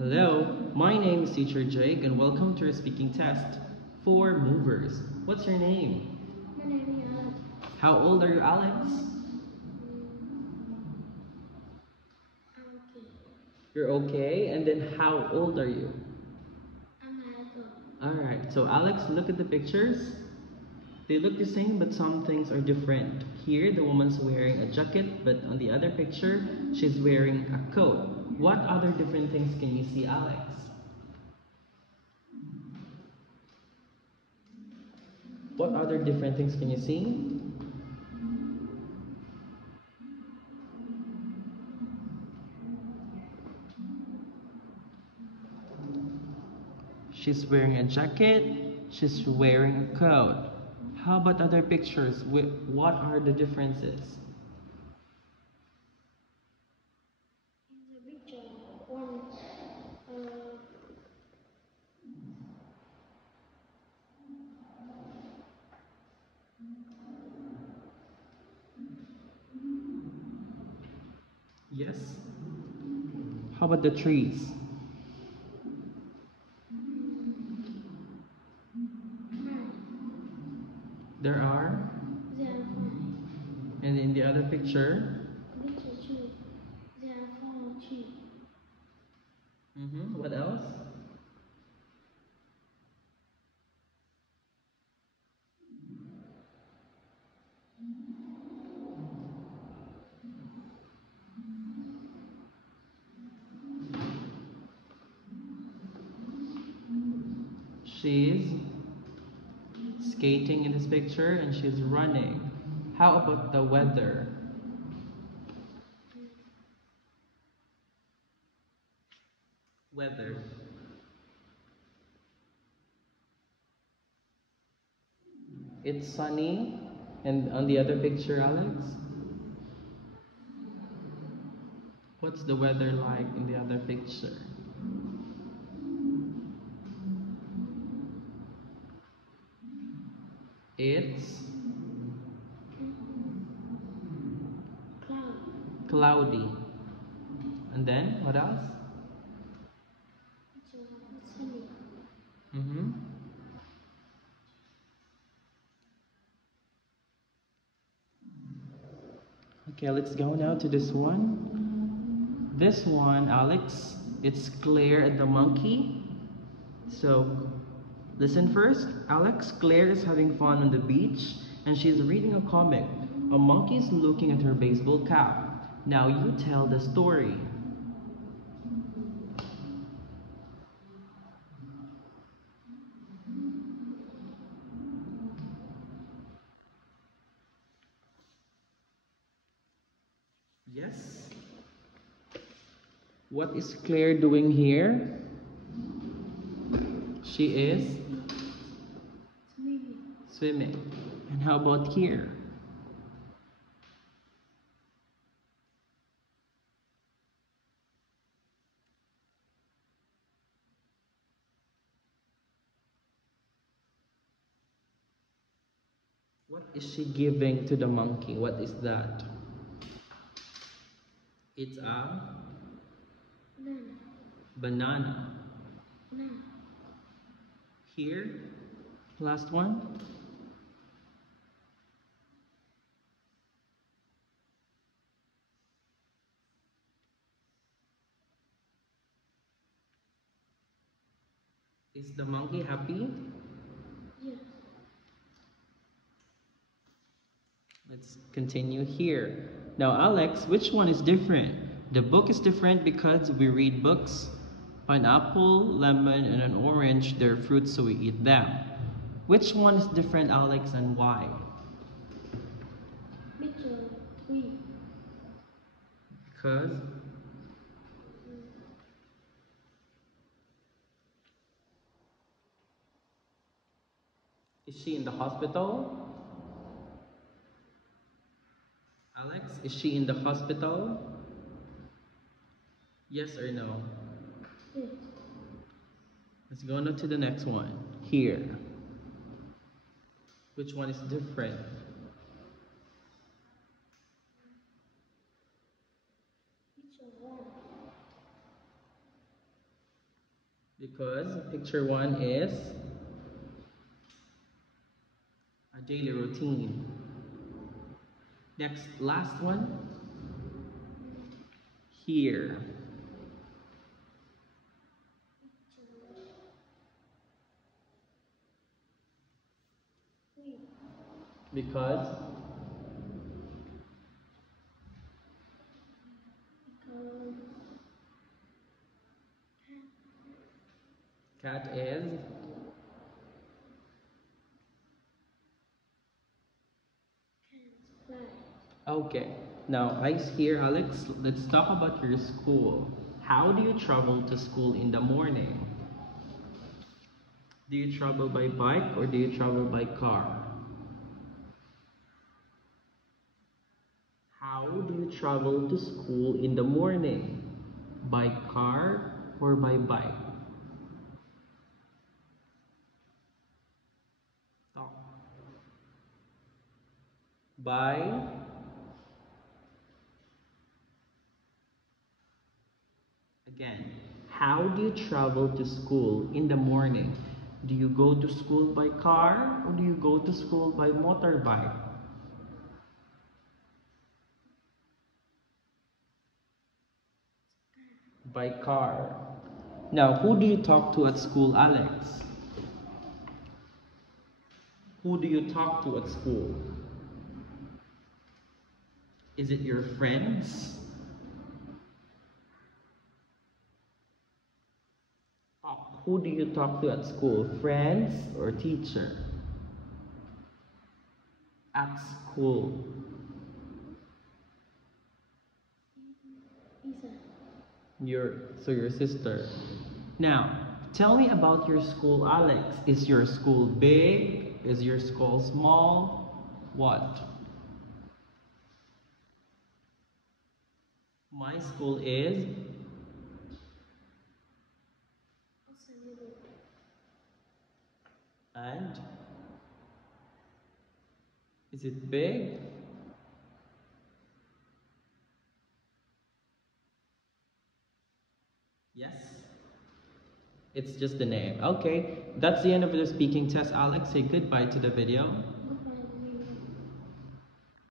Hello, my name is Teacher Jake and welcome to our speaking test for movers. What's your name? My name is Alex. How old are you, Alex? I'm okay. You're okay, and then how old are you? I'm Alex. Alright, so Alex, look at the pictures. They look the same, but some things are different. Here, the woman's wearing a jacket, but on the other picture, she's wearing a coat. What other different things can you see, Alex? What other different things can you see? She's wearing a jacket, she's wearing a coat. How about other pictures? What are the differences? In the picture, one, Yes? How about the trees? There are? there are five. And in the other picture? Picture two, there are four trees. What else? She's skating in this picture and she's running. How about the weather? Weather. It's sunny. And on the other picture, Alex? What's the weather like in the other picture? It's Cloud. cloudy. And then, what else? It's sunny. Mm-hmm. Okay, let's go now to this one. This one, Alex, it's Claire and the monkey. So, listen first. Alex, Claire is having fun on the beach and she's reading a comic. A monkey is looking at her baseball cap. Now you tell the story. Yes? What is Claire doing here? She is Swimming. swimming. And how about here? What is she giving to the monkey? What is that? It's a Banana. banana. Banana. Here, last one. Is the monkey happy? Yes. Let's continue here. Now, Alex, which one is different? The book is different because we read books. Pineapple, lemon, and an orange, they're fruits, so we eat them. Which one is different, Alex, and why? Picture three. Because is she in the hospital? Alex, is she in the hospital? Yes or no? Yes. Let's go on to the next one. Here. Which one is different? Picture one. Because picture 1 is a daily routine. Next, last one. Here. Because cat is okay. Now, eyes here, Alex. Let's talk about your school. How do you travel to school in the morning? Do you travel by bike or do you travel by car? How do you travel to school in the morning? By car or by bike? Talk. By again. How do you travel to school in the morning? Do you go to school by car or do you go to school by motorbike? By car. Now, who do you talk to at school, Alex? Who do you talk to at school? Is it your friends? Who do you talk to at school? Friends or teacher? At school. Your sister. Now, tell me about your school, Alex. Is your school big? Is your school small? What? My school is and is it big? Yes. It's just the name. Okay, that's the end of the speaking test, Alex. Say goodbye to the video.